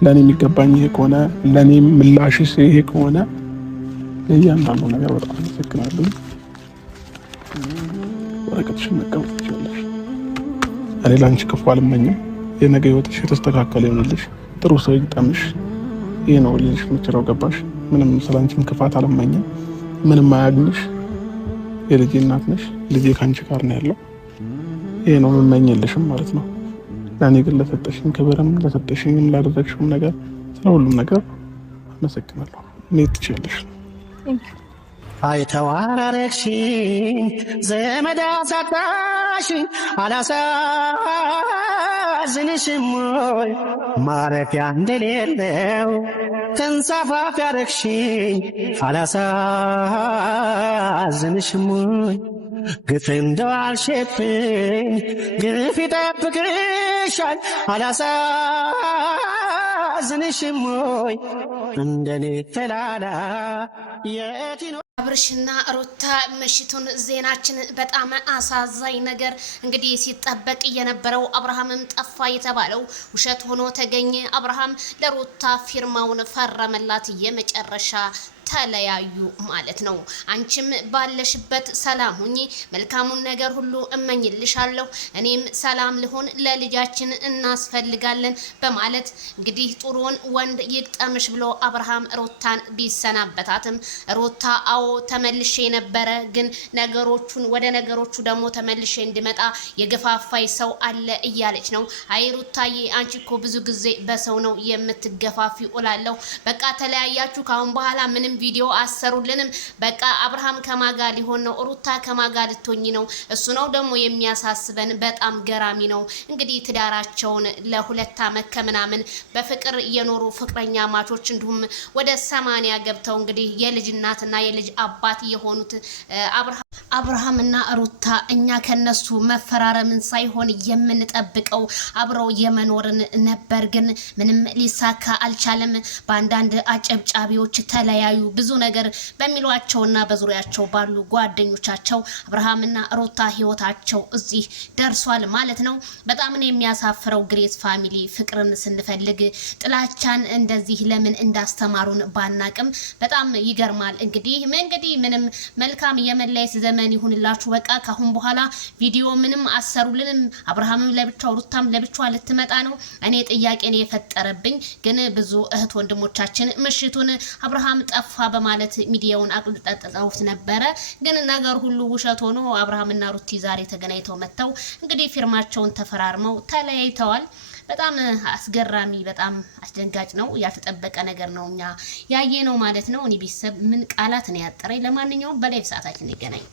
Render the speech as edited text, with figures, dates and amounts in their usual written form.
ለኔ የሚገባኝ ይሄ ከሆነ ለኔ ምላሽስ ይሄ ከሆነ ለእያንዳንዱ ነገር በጣም አመሰግናለሁ። ወረቀትሽን መቀበል ትችላለሽ። እኔ ላንቺ ክፉ አልመኝም። የነገ ህይወትሽ የተስተካከለ ይሆንልሽ፣ ጥሩ ሰው ይግጠምሽ። ይሄ ነው ልጅሽ የምችለው። ገባሽ? ምንም ስላንቺም ክፋት አልመኝም። ምንም አያግኝሽ። የልጄ እናት ነሽ። ልጄ ካንቺ ጋር ነው ያለው። ይሄ ነው የምመኝልሽም ማለት ነው። ለኔ ግን ለሰጠሽኝ ክብርም ለሰጠሽኝም ላደረግሽውም ነገር ስለሁሉም ነገር አመሰግናለሁ። እኔ ትችላለሽ። አይተዋረክሽኝ ዘመድ አሳጣሽኝ አላሳዝንሽም ወይ ማረፊያ እንደሌለው ተንሳፋፊ ያረክሽኝ አላሳዝንሽም ወይ ግፍ እንደዋልሽብኝ ግፍ ይጠብቅሻል አላሳዝንሽም ወይ እንደኔ ተላላ የቲኖ አብርሽና ሩታ ምሽቱን ዜናችን በጣም አሳዛኝ ነገር እንግዲህ ሲጠበቅ የነበረው አብርሃምም ጠፋ የተባለው ውሸት ሆኖ ተገኘ። አብርሃም ለሩታ ፊርማውን ፈረመላት። የመጨረሻ ተለያዩ ማለት ነው። አንቺም ባለሽበት ሰላም ሁኚ፣ መልካሙን ነገር ሁሉ እመኝልሻለሁ፣ እኔም ሰላም ልሆን፣ ለልጃችን እናስፈልጋለን በማለት እንግዲህ ጥሩውን ወንድ ይግጠምሽ ብሎ አብርሃም ሩታን ቢሰናበታትም ሩታ አዎ ተመልሼ ነበረ፣ ግን ወደ ነገሮቹ ደግሞ ተመልሼ እንድመጣ የገፋፋይ ሰው አለ እያለች ነው። አይ ሩታዬ አንቺ እኮ ብዙ ጊዜ በሰው ነው የምትገፋፊ እላለሁ። በቃ ተለያያችሁ፣ ካሁን በኋላ ምንም ቪዲዮ አሰሩልንም። በቃ አብርሃም ከማጋ ሊሆን ነው፣ ሩታ ከማጋ ልትሆኝ ነው። እሱ ነው ደግሞ የሚያሳስበን። በጣም ገራሚ ነው። እንግዲህ ትዳራቸውን ለ2 ዓመት ከምናምን በፍቅር የኖሩ ፍቅረኛ ማቾች እንዲሁም ወደ 80 ገብተው እንግዲህ የልጅ እናትና የልጅ አባት የሆኑት አብርሃምና ሩታ እኛ ከነሱ መፈራረምን ሳይሆን የምንጠብቀው አብረው የመኖርን ነበር። ግን ምንም ሊሳካ አልቻለም። በአንዳንድ አጨብጫቢዎች ተለያዩ ብዙ ነገር በሚሏቸውና በዙሪያቸው ባሉ ጓደኞቻቸው አብርሃምና ሩታ ህይወታቸው እዚህ ደርሷል ማለት ነው። በጣም ነው የሚያሳፍረው። ግሬስ ፋሚሊ ፍቅርን ስንፈልግ ጥላቻን እንደዚህ ለምን እንዳስተማሩን ባናቅም በጣም ይገርማል። እንግዲህ ምንም መልካም የመለየት ዘመን ይሁንላችሁ። በቃ ካሁን በኋላ ቪዲዮ ምንም አሰሩልንም። አብርሃምም ለብቻው ሩታም ለብቻው ልትመጣ ነው። እኔ ጥያቄ ነው የፈጠረብኝ። ግን ብዙ እህት ወንድሞቻችን ምሽቱን አብርሃም ጠፋ በማለት ሚዲያውን አቅልጠጠውት ነበረ። ግን ነገር ሁሉ ውሸት ሆኖ አብርሃምና ሩቲ ዛሬ ተገናኝተው መተው እንግዲህ ፊርማቸውን ተፈራርመው ተለያይተዋል። በጣም አስገራሚ በጣም አስደንጋጭ ነው። ያልተጠበቀ ነገር ነው እኛ ያየ ነው ማለት ነው። እኔ ቤተሰብ ምን ቃላት ነው ያጠረኝ። ለማንኛውም በላይቭ ሰዓታችን ይገናኝ።